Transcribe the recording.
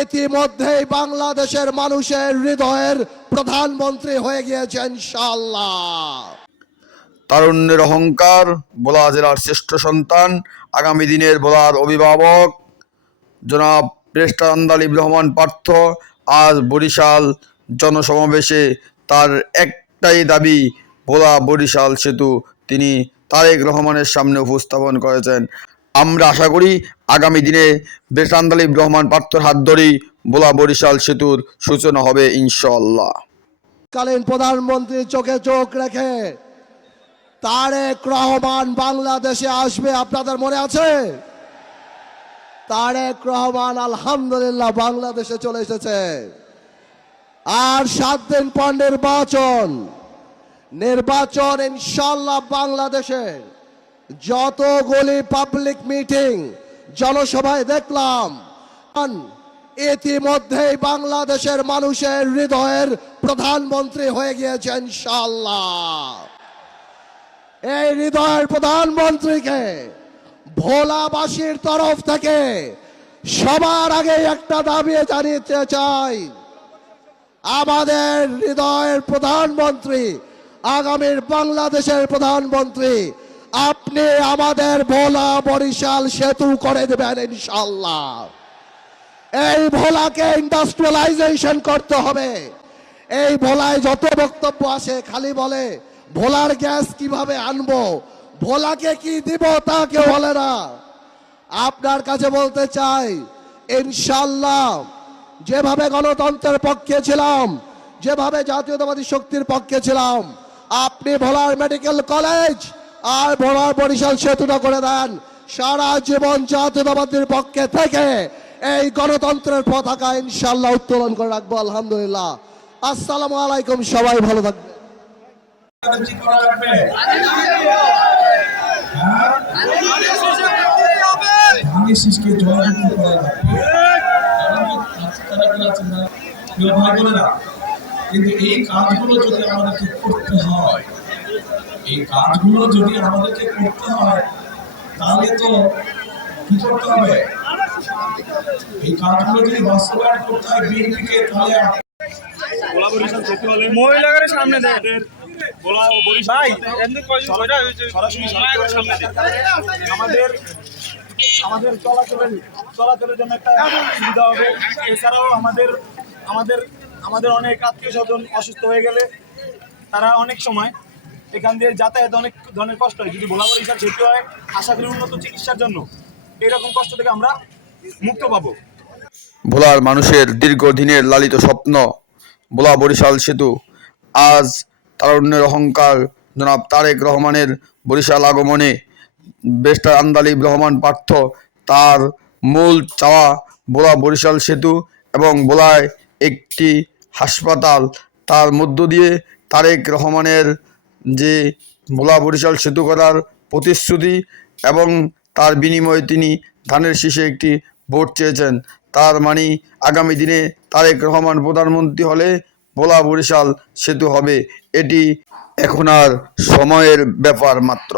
ইতিমধ্যেই বাংলাদেশের মানুষের হৃদয়ের প্রধানমন্ত্রী হয়ে গিয়েছে ইনশাআল্লাহ। তারুণ্যের অহংকার, ভোলা জেলার শ্রেষ্ঠ সন্তান, আগামী দিনের ভোলার অভিভাবক জনাব ব্যারিস্টার আন্দালিব রহমান পার্থ আজ বরিশাল জনসমাবেশে তার একটাই দাবি, ভোলা বরিশাল সেতু তিনি তারেক রহমানের সামনে উপস্থাপন করেছেন। আমরা আশা করি আগামী দিনে ব্যারিস্টার আন্দালিব রহমান পার্থর হাত ধরেই ভোলা বরিশাল সেতুর সূচনা হবে ইনশাআল্লাহ। কালীন প্রধানমন্ত্রী চোখে চোখ রেখে তারেক রহমান বাংলাদেশে আসবে, আপনাদের মনে আছে? তারেক রহমান আলহামদুলিল্লাহ বাংলাদেশে চলে এসেছে। আর 7 দিন পর নির্বাচন ইনশাআল্লাহ। বাংলাদেশে যতগুলি পাবলিক মিটিং জনসভায় দেখলাম, ইতিমধ্যেই বাংলাদেশের মানুষের হৃদয়ের প্রধানমন্ত্রী হয়ে গিয়েছে ইনশাআল্লাহ। এই হৃদয়ের প্রধানমন্ত্রীকে ভোলাবাসীর তরফ থেকে সবার আগে একটা দাবি জানিয়ে চাই, আমাদের হৃদয়ের প্রধানমন্ত্রী, আগামীর বাংলাদেশের প্রধানমন্ত্রী, আপনি আমাদের ভোলা বরিশাল সেতু করে দেবেন ইনশাআল্লাহ। এই ভোলাকে ইন্ডাস্ট্রিয়ালাইজেশন করতে হবে। এই ভোলায় যত বক্তব্য আসে খালি বলে ভোলার গ্যাস কিভাবে আনবো, ভোলাকে কি দিব তা কেউ বলে না। আপনার কাছে বলতে চাই, ইনশাআল্লাহ যেভাবে গণতন্ত্রের পক্ষে ছিলাম, যেভাবে জাতীয়তাবাদী শক্তির পক্ষে ছিলাম, আপনি ভোলার মেডিকেল কলেজ আর ভোলার বরিশাল সেতুটা করে দেন। সারা জীবন জাতীয়তাবাদীর পক্ষে থেকে এই গণতন্ত্রের পতাকা ইনশাআল্লাহ উত্তোলন করে রাখবো। আলহামদুলিল্লাহ। আসসালামু আলাইকুম, সবাই ভালো থাকবেন। কিন্তু এই কাজগুলো যদি আমাদেরকে করতে হয়, তাহলে তো কি করতে হবে? এই কাজগুলো যদি বাস্তবায়ন করতে হয় বিএনপিকে, তাহলে মহিলাদের সামনে দেন, আমাদের চলাচলের জন্য একটা সুবিধা হবে। এছাড়াও আমাদের অনেক আত্মীয় স্বজন অসুস্থ হয়ে গেলে তারা অনেক সময় এখান দিয়ে যাতায়াত অনেক ধরনের কষ্ট হয়। যদি ভোলা বরিশাল সেতু হয়, আশা করি উন্নত চিকিৎসার জন্য এরকম কষ্ট থেকে আমরা মুক্ত পাবো। ভোলার মানুষের দীর্ঘদিনের লালিত স্বপ্ন ভোলা বরিশাল সেতু আজ তারুণ্যের অহংকার জনাব তারেক রহমানের বরিশাল আগমনে ব্যারিস্টার আন্দালিব রহমান পার্থ তার মূল চাওয়া ভোলা বরিশাল সেতু এবং ভোলায় একটি হাসপাতাল, তার মধ্য দিয়ে তারেক রহমানের যে ভোলা বরিশাল সেতু করার প্রতিশ্রুতি এবং তার বিনিময়ে তিনি ধানের শীষে একটি ভোট চেয়েছেন। তার মানে আগামী দিনে তারেক রহমান প্রধানমন্ত্রী হলে ভোলা বরিশাল সেতু হবে। এটি এখন আর সময়ের ব্যাপার মাত্র।